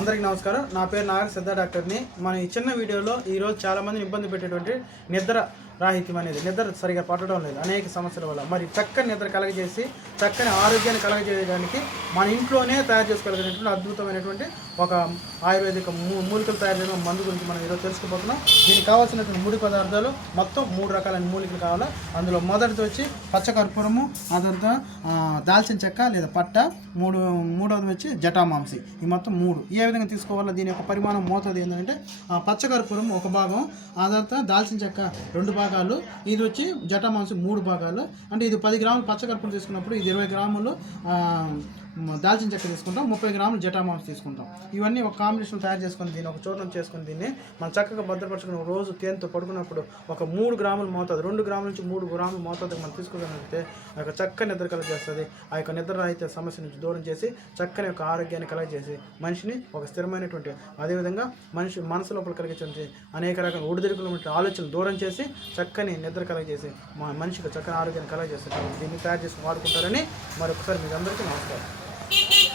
అందరికీ నమస్కారం. నా పేరు నాగర్ సిద్ధ డాక్టర్ని. మన ఈ చిన్న వీడియోలో ఈరోజు చాలామందిని ఇబ్బంది పెట్టేటువంటి నిద్ర రాహిత్యం అనేది నిద్ర సరిగా పట్టడం లేదు. అనేక సమస్యల వల్ల. మరి చక్కని నిద్ర కలగజేసి చక్కని ఆరోగ్యాన్ని కలగజేయడానికి మన ఇంట్లోనే తయారు చేసుకోగలిగినటువంటి అద్భుతమైనటువంటి ఒక ఆయుర్వేదిక మూ- మూలికలు తయారు చేయడం మందు గురించి మనం ఈరోజు తెలుసుకుపోతున్నాం. దీనికి కావాల్సినటువంటి ముడి పదార్థాలు మొత్తం మూడు రకాలైన మూలికలు కావాలి? అందులో మొదటిది వచ్చి పచ్చకర్పూరము ఆ తర్వాత దాల్చిన చెక్క లేదా పట్ట మూడు మూడవది వచ్చి జటామాంసి ఈ మొత్తం మూడు. ఏ విధంగా తీసుకోవాలో దీని యొక్క పరిమాణం మోతాదు ఏంటంటే ఆ, పచ్చకర్పూరం ఒక భాగం ఆ తర్వాత దాల్చిన చెక్క రెండు భాగం భాగాలు ఇది వచ్చి జటామాంసి మూడు భాగాలు. అంటే ఇది పది గ్రాములు పచ్చకర్పూరం తీసుకున్నప్పుడు ఇది ఇరవై గ్రాములు దాల్చిన చెక్క తీసుకుంటాం ముప్పై గ్రాములు జటామాంసి తీసుకుంటాం. ఇవన్నీ ఒక కాంబినేషన్ తయారు చేసుకొని దీన్ని ఒక చూర్ణం చేసుకుని దీన్ని మనం చక్కగా భద్రపరచుకుని ఒక రోజు తేనెతో పడుకున్నప్పుడు ఒక మూడు గ్రాములు మోతాదు. రెండు గ్రాముల నుంచి మూడు గ్రాముల మోతాదు మనం తీసుకోగలిగితే ఆ యొక్క చక్కని నిద్ర కలగజేస్తుంది ఆ యొక్క నిద్ర రాహిత్య సమస్య నుంచి దూరం చేసి చక్కని యొక్క ఆరోగ్యాన్ని కలగజేసి మనిషిని ఒక స్థిరమైనటువంటి అదేవిధంగా మనిషి మనసు లోపల కలిగించే అనేక రకాల ఒడిదుడుకులు ఆలోచనలు దూరం చేసి చక్కని నిద్ర కలగజేసి మా మనిషికి చక్కని ఆరోగ్యాన్ని కలగజేస్తుంది దీన్ని తయారు చేసి వాడుకుంటారని మరొకసారి మీకు అందరికీ నమస్కారం.